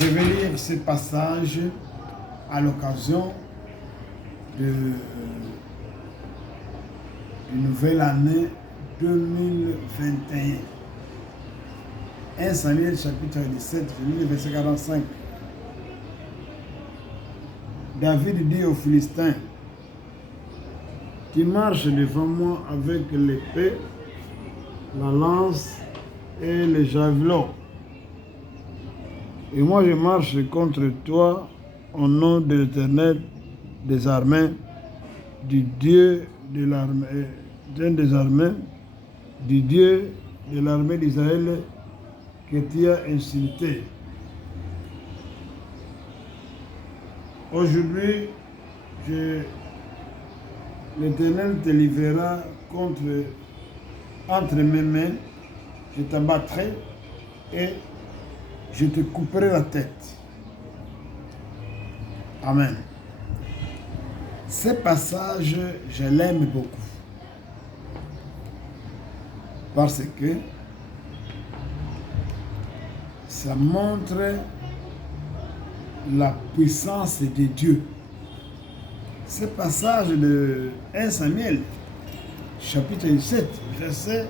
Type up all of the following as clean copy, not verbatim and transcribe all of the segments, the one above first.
Je vais lire ce passage à l'occasion d'une nouvelle année 2021. 1 Samuel chapitre 17, je lis le verset 45. David dit aux Philistins, tu marches devant moi avec l'épée, la lance et le javelot. Et moi je marche contre toi au nom de l'Éternel des armées, du Dieu de l'armée, des armées, du Dieu de l'armée d'Israël que tu as insulté. Aujourd'hui, l'Éternel te livrera entre mes mains, je t'abattrai et je te couperai la tête. Amen. Ce passage, je l'aime beaucoup. Parce que ça montre la puissance de Dieu. Ce passage de 1 Samuel, chapitre 17, verset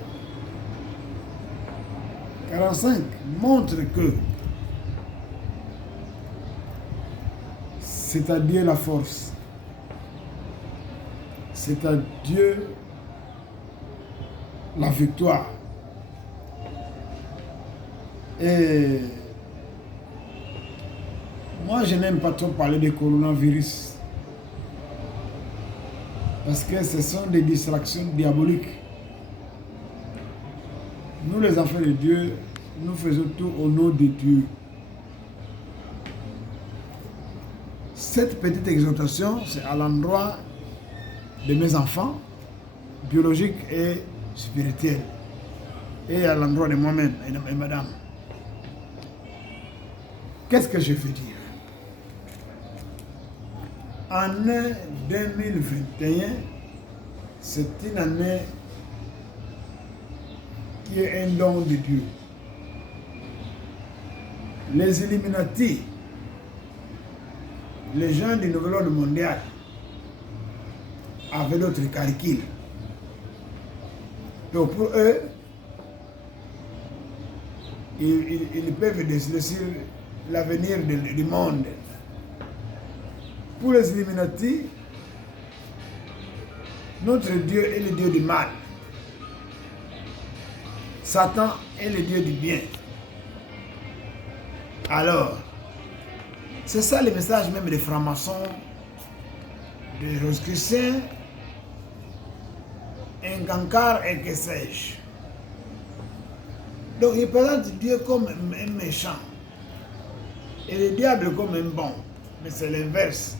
45, montre que c'est à Dieu la force. C'est à Dieu la victoire. Et moi, je n'aime pas trop parler de coronavirus. Parce que ce sont des distractions diaboliques. Nous, les enfants de Dieu, nous faisons tout au nom de Dieu. Cette petite exhortation, c'est à l'endroit de mes enfants, biologiques et spirituels, et à l'endroit de moi-même et madame. Qu'est-ce que je veux dire? Année 2021, c'est une année qui est un don de Dieu. Les Illuminati, les gens du nouvel ordre mondial, avaient d'autres calculs. Donc pour eux, ils peuvent décider sur l'avenir du monde. Pour les Illuminati, notre Dieu est le Dieu du mal. Satan est le Dieu du bien. Alors, c'est ça le message même des francs-maçons, des rosicruciens, un cancard et que sais-je. Donc il présente Dieu comme un méchant et le diable comme un bon. Mais c'est l'inverse.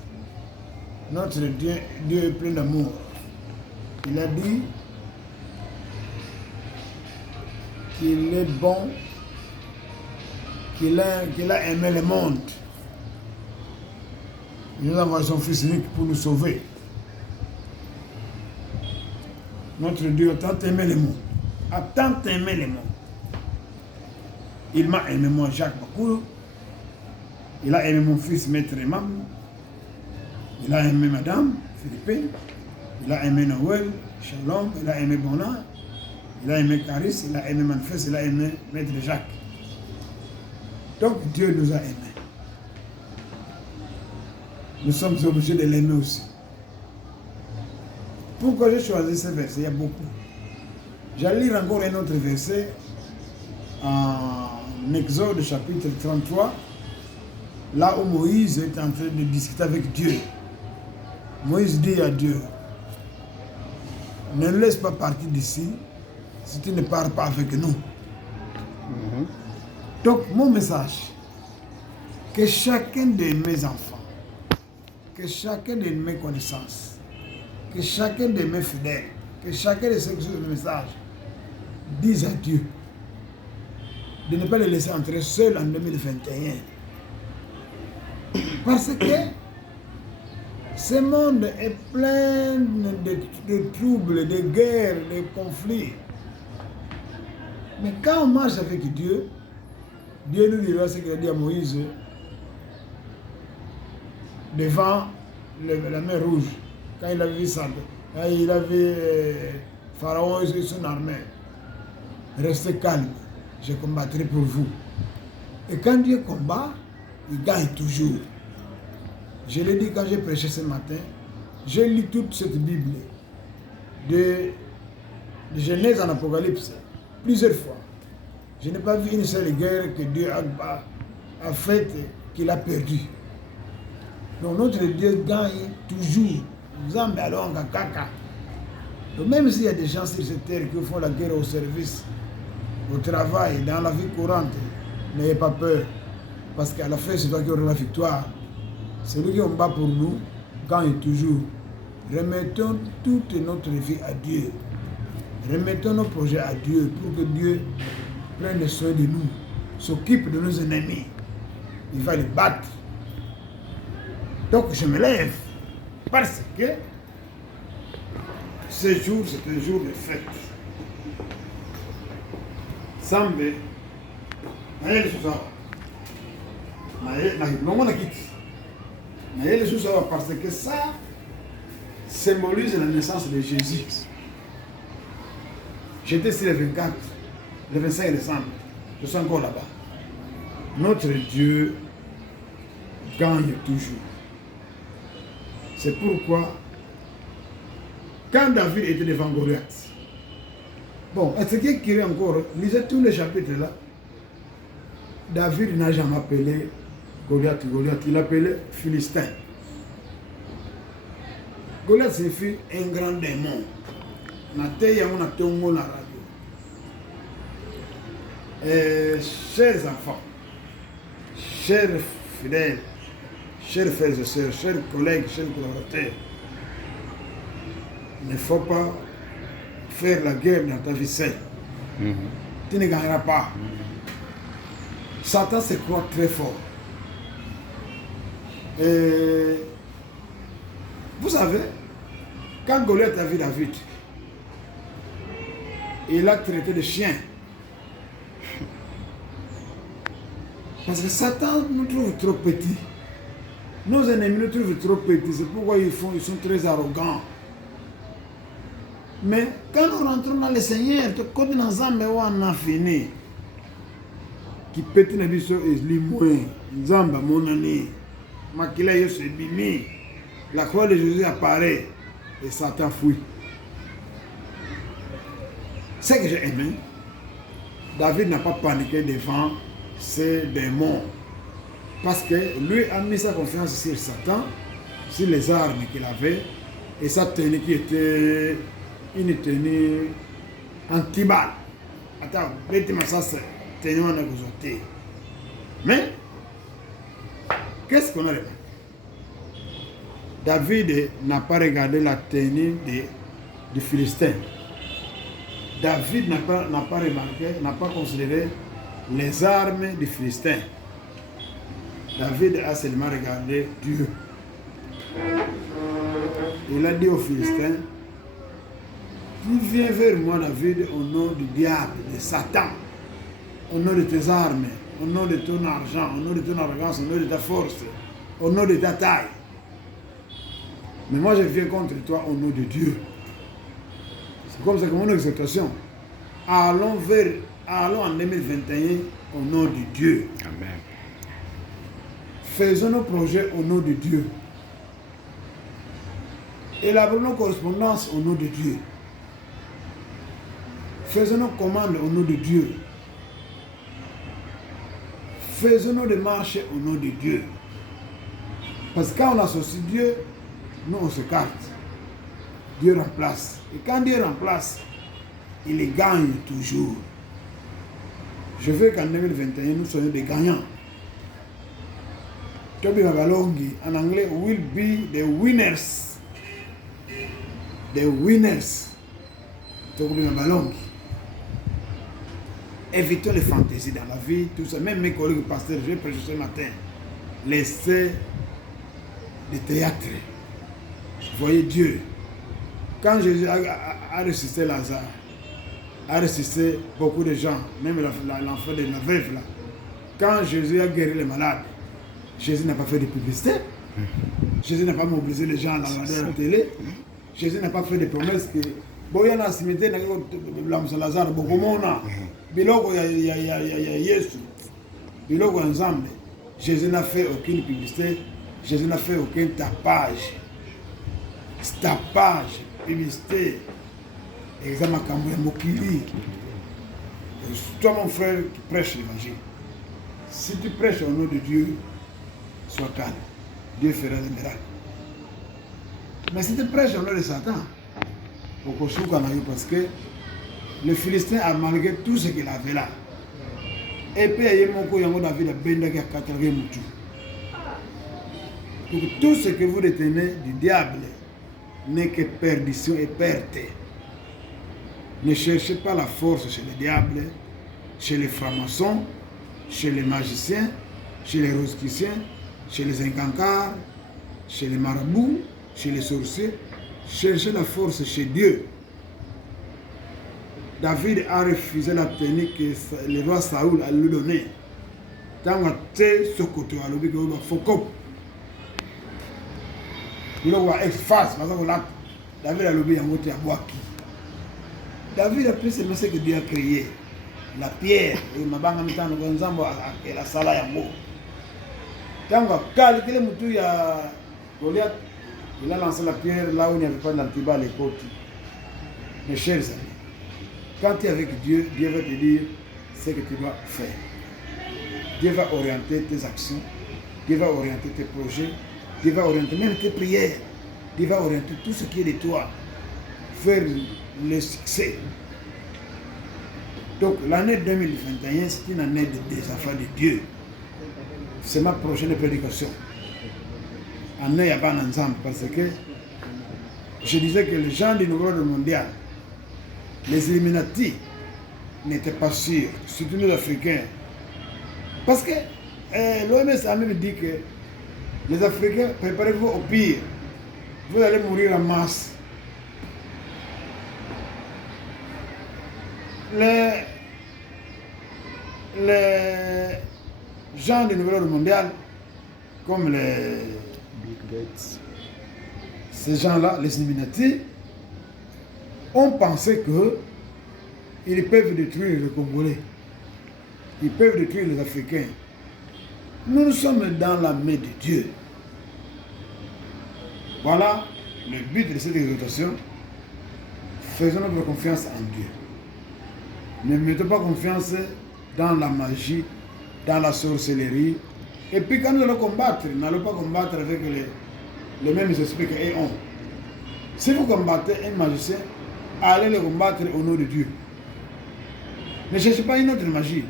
Notre Dieu est plein d'amour. Il a dit qu'il est bon, qu'il a aimé le monde. Il nous a envoyé son Fils unique pour nous sauver. Notre Dieu a tant aimé le monde. A tant aimé le monde. Il m'a aimé moi, Jacques Bakoulou. Il a aimé mon fils, Maître Imam. Il a aimé Madame Philippine. Il a aimé Noël, Shalom. Il a aimé Bona. Il a aimé Caris. Il a aimé Manfest. Il a aimé Maître Jacques. Donc Dieu nous a aimés. Nous sommes obligés de l'aimer aussi. Pourquoi j'ai choisi ce verset? Il y a beaucoup. J'allais lire encore un autre verset en Exode chapitre 33, là où Moïse est en train de discuter avec Dieu. Moïse dit à Dieu, ne laisse pas partir d'ici si tu ne pars pas avec nous. Donc mon message, que chacun de mes enfants, que chacun de mes connaissances, que chacun de mes fidèles, que chacun de ceux qui sont le message, dise à Dieu de ne pas les laisser entrer seuls en 2021. Parce que ce monde est plein de troubles, de guerres, de conflits. Mais quand on marche avec Dieu, Dieu nous dira ce qu'il a dit à Moïse, devant la mer Rouge. Quand il a vu ça, quand il a vu Pharaon et son armée. Restez calme, je combattrai pour vous. Et quand Dieu combat, il gagne toujours. Je l'ai dit quand j'ai prêché ce matin, j'ai lu toute cette Bible de Genèse en Apocalypse plusieurs fois. Je n'ai pas vu une seule guerre que Dieu a faite qu'il a perdue. Donc notre Dieu gagne toujours. Nzambe alonga kaka. Donc même s'il y a des gens sur cette terre qui font la guerre au service, au travail, dans la vie courante, n'ayez pas peur. Parce qu'à la fin, c'est toi qui auras la victoire. Celui qui combat pour nous gagne toujours. Remettons toute notre vie à Dieu. Remettons nos projets à Dieu pour que Dieu prenne soin de nous, s'occupe de nos ennemis. Il va les battre. Donc je me lève parce que ce jour, c'est un jour de fête. Sambe, naye Susawa. Naye Susawa parce que ça symbolise la naissance de Jésus. J'étais sur le 24, le 25 décembre. Je suis encore là-bas. Notre Dieu gagne toujours. C'est pourquoi, quand David était devant Goliath, bon, est-ce qu'il y a encore, lisez tous les chapitres là, David n'a jamais appelé Goliath, il l'appelait Philistin. Goliath signifie un grand démon. Chers enfants, chers fidèles, chers frères et sœurs, chers collègues, chers collaborateurs, il ne faut pas faire la guerre dans ta vie seule. Tu ne gagneras pas. Satan se croit très fort. Et vous savez, quand Goliath a vu David, il a traité de chien. Parce que Satan nous trouve trop petits. Nos ennemis nous trouvent trop petits. C'est pourquoi ils sont très arrogants. Mais quand nous rentrons dans le Seigneur, quand nous avons fini, qui petit na biso est Nzamba mon année, Makila Yesu bimi, la croix de Jésus apparaît et Satan fuit. Ce que j'ai aimé, David n'a pas paniqué devant ces démons. Parce que lui a mis sa confiance sur Satan, sur les armes qu'il avait, et sa tenue qui était une tenue anti-balle. Attends, ça c'est tenue en exoté. Mais, qu'est-ce qu'on a remarqué? David n'a pas regardé la tenue du Philistin. David n'a pas remarqué, n'a pas considéré les armes du Philistin. David a seulement regardé Dieu. Il a dit aux Philistins, tu viens vers moi, David, au nom du diable, de Satan, au nom de tes armes, au nom de ton argent, au nom de ton arrogance, au nom de ta force, au nom de ta taille. Mais moi, je viens contre toi au nom de Dieu. C'est comme ça que mon exhortation. Allons en 2021 au nom de Dieu. Amen. Faisons nos projets au nom de Dieu. Élaborons nos correspondances au nom de Dieu. Faisons nos commandes au nom de Dieu. Faisons nos démarches au nom de Dieu. Parce que quand on associe Dieu, nous on se carte. Dieu remplace. Et quand Dieu remplace, il les gagne toujours. Je veux qu'en 2021, nous soyons des gagnants. Toby Mabalongi, en anglais, will be the winners. The winners. Toby Mabalongi. Évitons les fantaisies dans la vie, tout ça. Même mes collègues pasteurs, je vais prêcher ce matin. Laissez le théâtre. Voyez Dieu. Quand Jésus a ressuscité Lazare, a ressuscité beaucoup de gens, même l'enfant de la veuve là. Quand Jésus a guéri les malades, Jésus n'a pas fait de publicité. Jésus n'a pas mobilisé les gens à la télé. Jésus n'a pas fait des promesses que Boyana cimetière n'a Lazare Bokomona Biloko ya Yesu Biloko ensemble. Jésus n'a fait aucune publicité. Jésus n'a fait aucun tapage. Tapage, publicité. Exemple Kambo Mokili. Toi mon frère qui prêche l'évangile. Si tu prêches au nom de Dieu, sois calme. Dieu fera des miracles. Mais si tu prêches au nom de Satan, parce que le Philistin a malgré tout ce qu'il avait là. Et puis il y a David a Benda qui a 80 moutou. Donc tout ce que vous retenez du diable n'est que perdition et perte. Ne cherchez pas la force chez le diable, chez les francs-maçons, chez les magiciens, chez les rosicruciens, chez les incancars, chez les marabouts, chez les sorciers. Cherchez la force chez Dieu. David a refusé la technique que le roi Saoul a lui donné. Tant que ce côté, il faut il a ex-face, David a lobé en mot à Boaki. David a pris ce message que Dieu a créé. La pierre, et ma banque a mis la salle à Yambo. Tant que il a Goliath, il a lancé la pierre là où il n'y avait pas d'antiba à l'époque. Mes chers amis, quand tu es avec Dieu, Dieu va te dire ce que tu dois faire. Dieu va orienter tes actions, Dieu va orienter tes projets, Dieu va orienter même tes prières, Dieu va orienter tout ce qui est de toi vers le succès. Donc l'année 2021, c'est une année des affaires de Dieu. C'est ma prochaine prédication. Année à ban ensemble parce que je disais que les gens du nouveau monde mondial, les Illuminati n'étaient pas sûrs, surtout les Africains. Parce que l'OMS a même dit que les Africains, préparez-vous au pire. Vous allez mourir en masse. Les gens du nouveau monde mondial, comme les ces gens-là, les Illuminati, ont pensé qu'ils peuvent détruire les Congolais. Ils peuvent détruire les Africains. Nous sommes dans la main de Dieu. Voilà le but de cette exhortation. Faisons notre confiance en Dieu. Ne mettons pas confiance dans la magie, dans la sorcellerie. Et puis quand nous allons combattre, n'allons pas combattre avec les mêmes esprits qu'ils ont. Si vous combattez un magicien, allez le combattre au nom de Dieu. Ne cherchez pas une autre magie.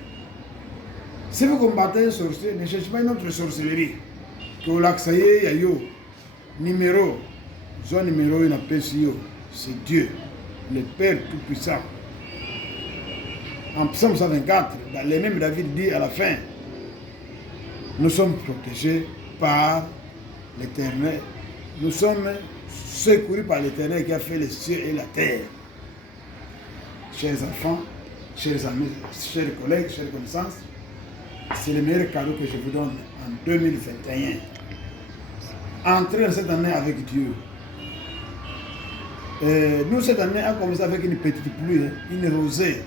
Si vous combattez un sorcier, ne cherchez pas une autre sorcellerie. Que vous l'accayez, yayo. Numéro. Son numéro, il appelle c'est Dieu, le Père Tout-Puissant. En Psaume 124, dans les mêmes David dit à la fin, nous sommes protégés par l'Éternel. Nous sommes secourus par l'Éternel qui a fait les cieux et la terre. Chers enfants, chers amis, chers collègues, chers connaissances, c'est le meilleur cadeau que je vous donne en 2021. Entrez dans cette année avec Dieu. Nous, cette année, a commencé avec une petite pluie, une rosée.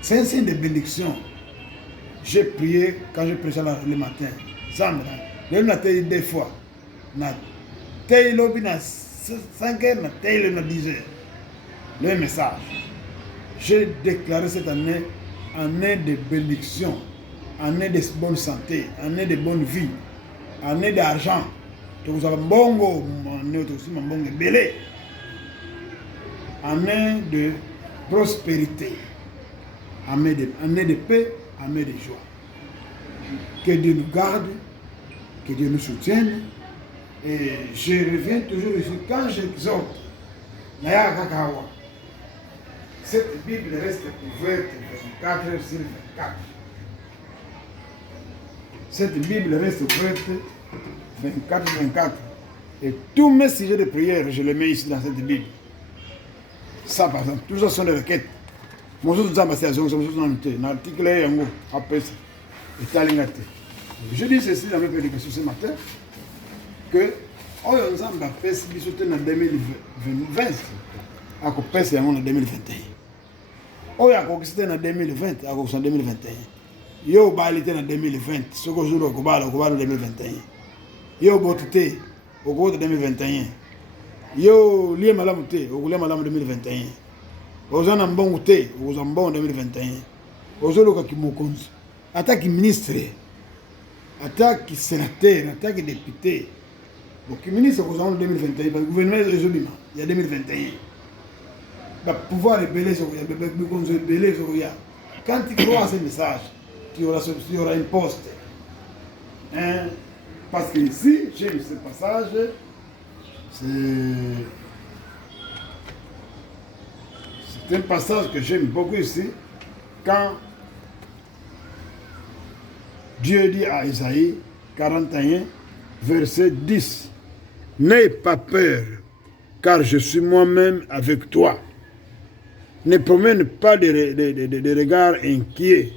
C'est un signe de bénédiction. J'ai prié quand je prêchais le matin. Je l'ai deux fois. Je l'ai dit 5 heures, je l'ai dit 10 heures. Le message. J'ai déclaré cette année année de bénédiction, année de bonne santé, année de bonne vie, année d'argent. Vous avez bongo, année de prospérité, année de paix, année de joie. Que Dieu nous garde, que Dieu nous soutienne. Et je reviens toujours ici quand j'exhorte. Cette Bible reste ouverte 24 heures sur 24. Cette Bible reste ouverte 24-24. Et tous mes sujets de prière, je les mets ici dans cette Bible. Ça, par exemple, tout ça sont des requêtes. Mon sous je dis ceci dans mes prédications ce matin. que oyo nzambe apesi biso te na 2020 akopesa yango na 2021 oyo akokisi te na 2020 akokisa na 2021 yo obali te na 2020 soki ozuli okobala na 2021 yo oboti te okobota 2021 yo lie malamu te okolia malamu 2021 oza na mbongo te okozwa mbongo 2021 ozolukaki mokonzi ataki ministre ataki sénateur ataki député donc ministre okozwa en 2021 parce que gouvernement ezobima ya 2021 ba pouvoir rebelle sokoya bikonzo rebelle sokoya quand tu crois à ce message tu auras un poste hein? Parce que ici j'aime ce passage c'est un passage que j'aime beaucoup ici quand Dieu dit à Isaïe 41 verset 10 n'aie pas peur car je suis moi-même avec toi. Ne promène pas de regards inquiets,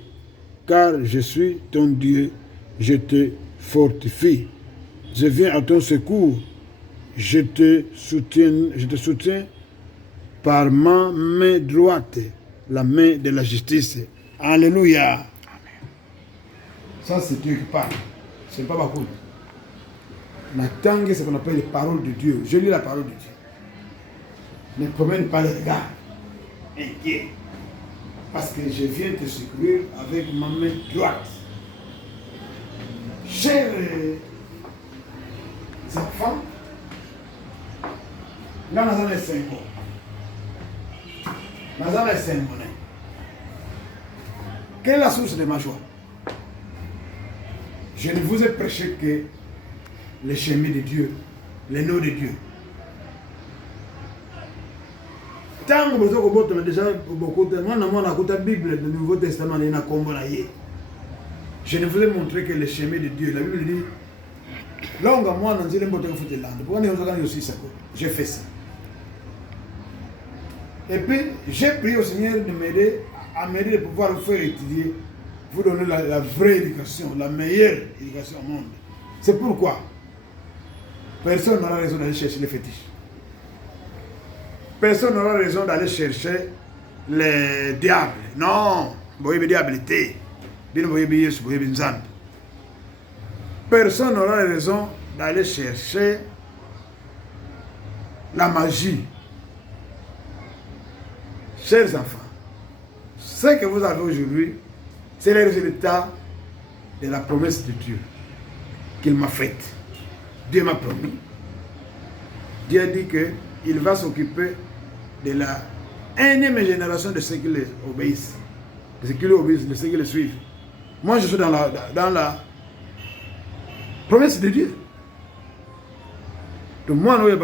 car je suis ton Dieu, je te fortifie. Je viens à ton secours, je te soutiens par ma main droite, la main de la justice. Alléluia. Amen. Ça, c'est Dieu qui parle. Ce n'est pas ma coule. La tangue, c'est ce qu'on appelle les paroles de Dieu. Je lis la parole de Dieu. Ne promène pas les regards inquiets, parce que je viens te secourir avec ma main droite. Chers enfants, là nous avons les symboles. Nous avons les symboles. Quelle est la source de ma joie? Je ne vous ai prêché que les chemins de Dieu, les noms de Dieu. Tant que vous avez déjà beaucoup de la Bible du Nouveau Testament, je ne vous ai montré que le chemin de Dieu. La Bible dit, j'ai fait ça. Et puis, j'ai prié au Seigneur de m'aider, à m'aider de pouvoir vous faire étudier, vous donner la vraie éducation, la meilleure éducation au monde. C'est pourquoi personne n'aura raison d'aller chercher les fétiches. Personne n'aura raison d'aller chercher les diables. Non, personne n'aura raison d'aller chercher la magie. Chers enfants, ce que vous avez aujourd'hui, c'est le résultat de la promesse de Dieu qu'il m'a faite. Dieu m'a promis. Dieu a dit qu'il va s'occuper de la énième génération de ceux qui les obéissent, de ceux qui les obéissent, de ceux qui les suivent. Moi, je suis dans la promesse de Dieu. Donc, moi, je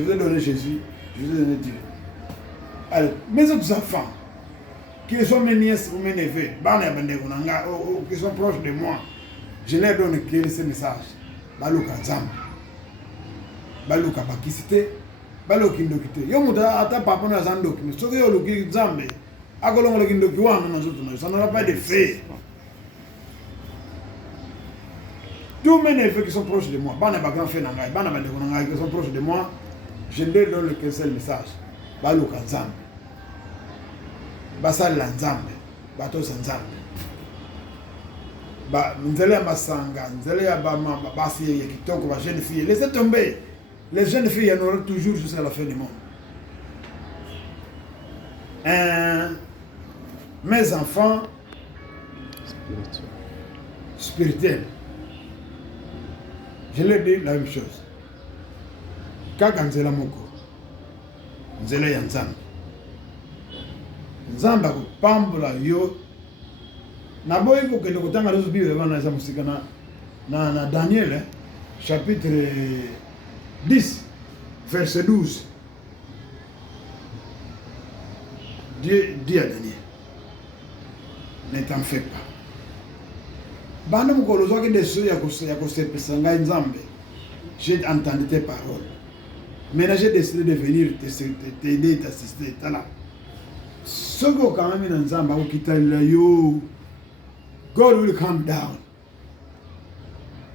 ne vous ai donné Jésus, je vous ai donné Dieu. Alors, mes autres enfants, qui sont mes nièces ou mes neveux, qui sont proches de moi, je leur donne ce message. Baluka Nzambe. Baluka bakisite. Baluka ndokite. Yo muta ata papa na zandoki. Soki yo luki Nzambe. Akolongo luki ndoki wana na zoto na. Ça n'aura pas de fait. Tous mes neveux qui sont proches de moi, bana ba grand frère nangai, bana ba ndeko nangai qui sont proches de moi, je leur donne le seul message. Baluka Nzambe. Basala Nzambe. Batosa Nzambe. Nzele ya masanga, nzele ya basi ya kitoko, ba jeunes filles, laissez tomber. Les jeunes filles, il y en aura toujours jusqu'à la fin du monde. Mes enfants spirituels, je leur dis la même chose. Kaka nzela moko, nzela ya Nzambe. Nzambe akopambola yo. Naboyi kokende kotanga lezo Bible bana eza musika na Daniel chapitre 10 verset 12. Dieu dit à Daniel, ne t'en fais pas. Banda mukolo zoki deso ya kosepesa ngai Nzambe. J'ai entendu tes paroles. Maintenant j'ai décidé de venir t'aider, t'assister, t'ala. Soko quand même na Nzambe akokita yo. God will come down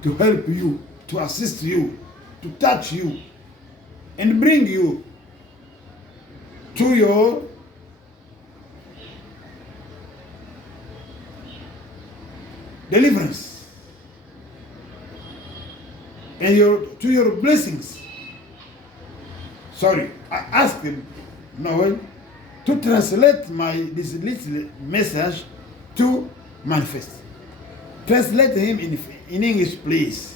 to help you, to assist you, to touch you, and bring you to your deliverance and to your blessings. Sorry, I asked Noel to translate this little message to manifest. Translate him in English, please.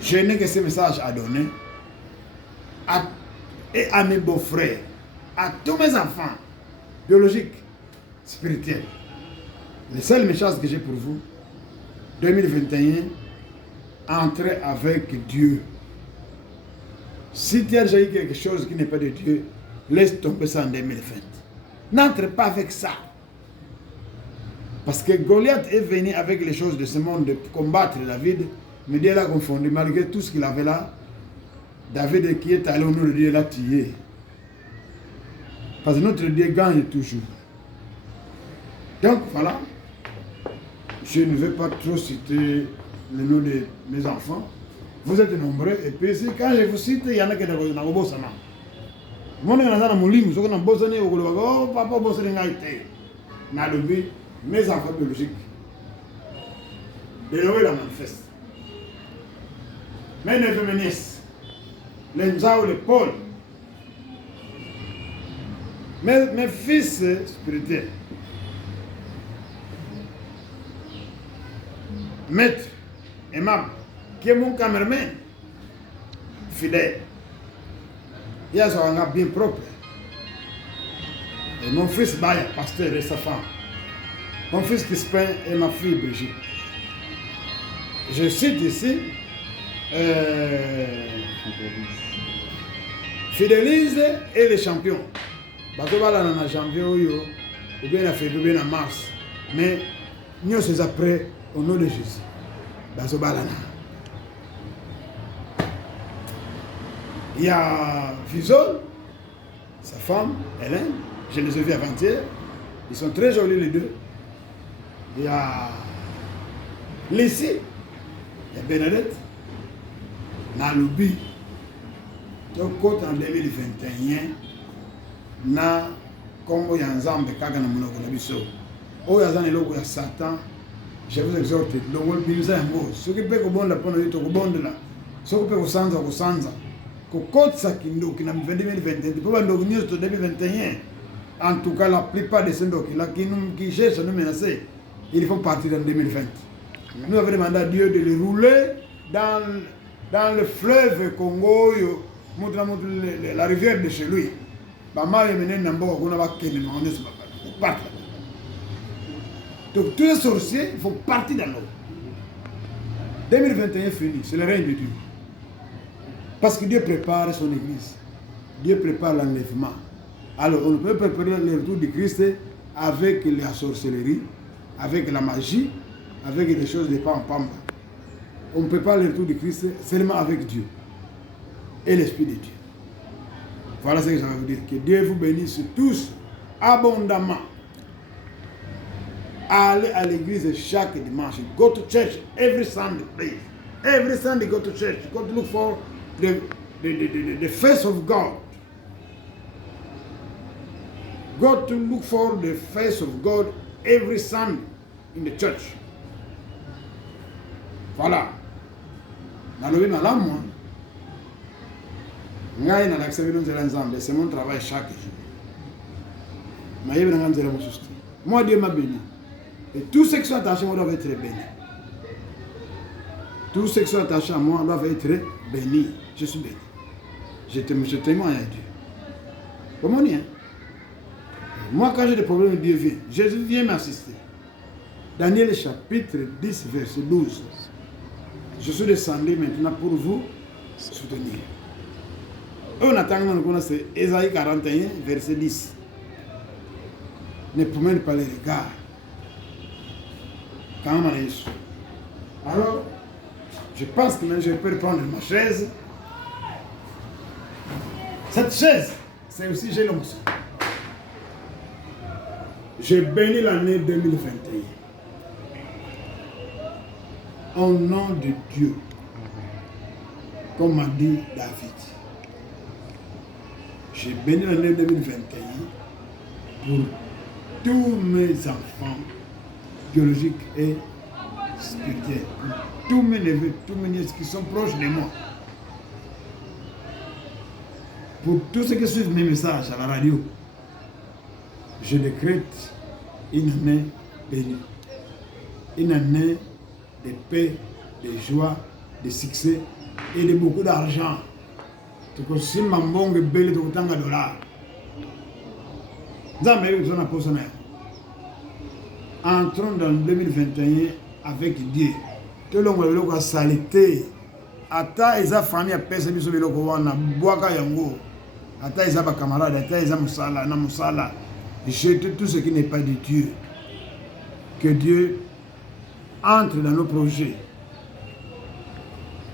Je n'ai que ce message à donner à mes beaux-frères, à tous mes enfants biologiques, spirituels. Le seul message que j'ai pour vous, 2021, entrez avec Dieu. Si tu as déjà eu quelque chose qui n'est pas de Dieu, laisse tomber ça en 2020. N'entre pas avec ça. Parce que Goliath est venu avec les choses de ce monde de combattre David, mais Dieu l'a confondu. Malgré tout ce qu'il avait là, David qui est allé au nom de Dieu l'a tué. Parce que notre Dieu gagne toujours. Donc voilà, je ne vais pas trop citer le nom de mes enfants. Vous êtes nombreux, et puis quand je vous cite, il y en a qui sont dans le boss. Moi, je suis dans le limbe, je suis dans le boss, oh papa, boss, mes enfants biologiques. De Noël la manifeste. Mes neveux, mes nièces, les Nzao, les Paul, mes fils spirituels, maître, aimable, qui est mon cameraman, fidèle. Il a un gars bien propre. Et mon fils Baya, pasteur, et sa femme. Mon fils Crispin et ma fille Brigitte. Je cite ici Fidélise et les champions. Parce que voilà, on a janvier ou bien en février, ou bien en mars. Mais nous sommes après au nom de Jésus. Parce que voilà. Il y a Fizol, sa femme, Hélène. Je les ai vus avant-hier. Ils sont très jolis les deux. Il y a Lissy. Il y a Bernadette. Naloubi. Donc, en 2021, na Congo ya Nzambe kaka na monoko na biso. Oyo azana eloko ya Satan. Je vous exhorte, longol bimisa yango. Soki pe kobonda pona yito kobondela. Soki pe kosanza. Kokotsa kindoki na 2021. Pour bando news to 2021. En tout cas, la plupart de ces ndoki là qui cherchent à nous menacer, ils font partir en 2020. Nous avons demandé à Dieu de les rouler dans le fleuve Congo, la rivière de chez lui. Donc tous les sorciers font partie dans l'eau. 2021 est fini, c'est le règne de Dieu. Parce que Dieu prépare son église. Dieu prépare l'enlèvement. Alors on peut préparer le retour du Christ avec la sorcellerie, avec la magie, avec les choses de pam-pam. On ne peut pas le retour du Christ seulement avec Dieu et l'Esprit de Dieu. Voilà ce que j'avais à vous dire. Que Dieu vous bénisse tous abondamment. Allez à l'église chaque dimanche. Go to church every Sunday, please. Every Sunday go to church. Go to look for the face of God. Go to look for the face of God every Sunday in the church. Voilà. C'est mon travail chaque jour. Moi, Dieu m'a béni. Et tous ceux qui sont attachés à moi doivent être bénis. Tous ceux qui sont attachés à moi doivent être bénis. Je suis béni. Je témoigne à Dieu. Comment dire? Moi, quand j'ai des problèmes, Dieu vient. Jésus vient m'assister. Daniel chapitre 10, verset 12. Je suis descendu maintenant pour vous soutenir. On attend que c'est Ésaïe 41, verset 10. Ne promène pas les regards. Quand on a alors, je pense que je peux prendre ma chaise. Cette chaise, c'est aussi j'ai l'onction. Je bénis l'année 2021. Au nom de Dieu, comme m'a dit David. Je bénis l'année 2021 pour tous mes enfants biologiques et spirituels, pour tous mes neveux, tous mes nièces qui sont proches de moi. Pour tous ceux qui suivent mes messages à la radio, je décrète une année bénie, une année de paix, de joie, de succès et de beaucoup d'argent. Entrons dans 2021 avec Dieu. Tout le monde a salité. Ata eza famille a pesa biso biloko wana boaka yango. Ata eza ba camarade, ata eza musala na musala. Jette tout ce qui n'est pas de Dieu. Que Dieu entre dans nos projets.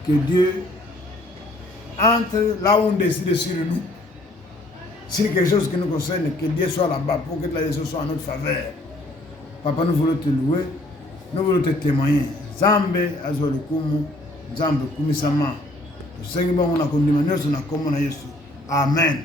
Que Dieu entre là où on décide sur nous. Si quelque chose qui nous concerne, que Dieu soit là-bas pour que la chose soit en notre faveur. Papa, nous voulons te louer, nous voulons te témoigner. Zambe azolukumu, Zambe kumisama. Amen.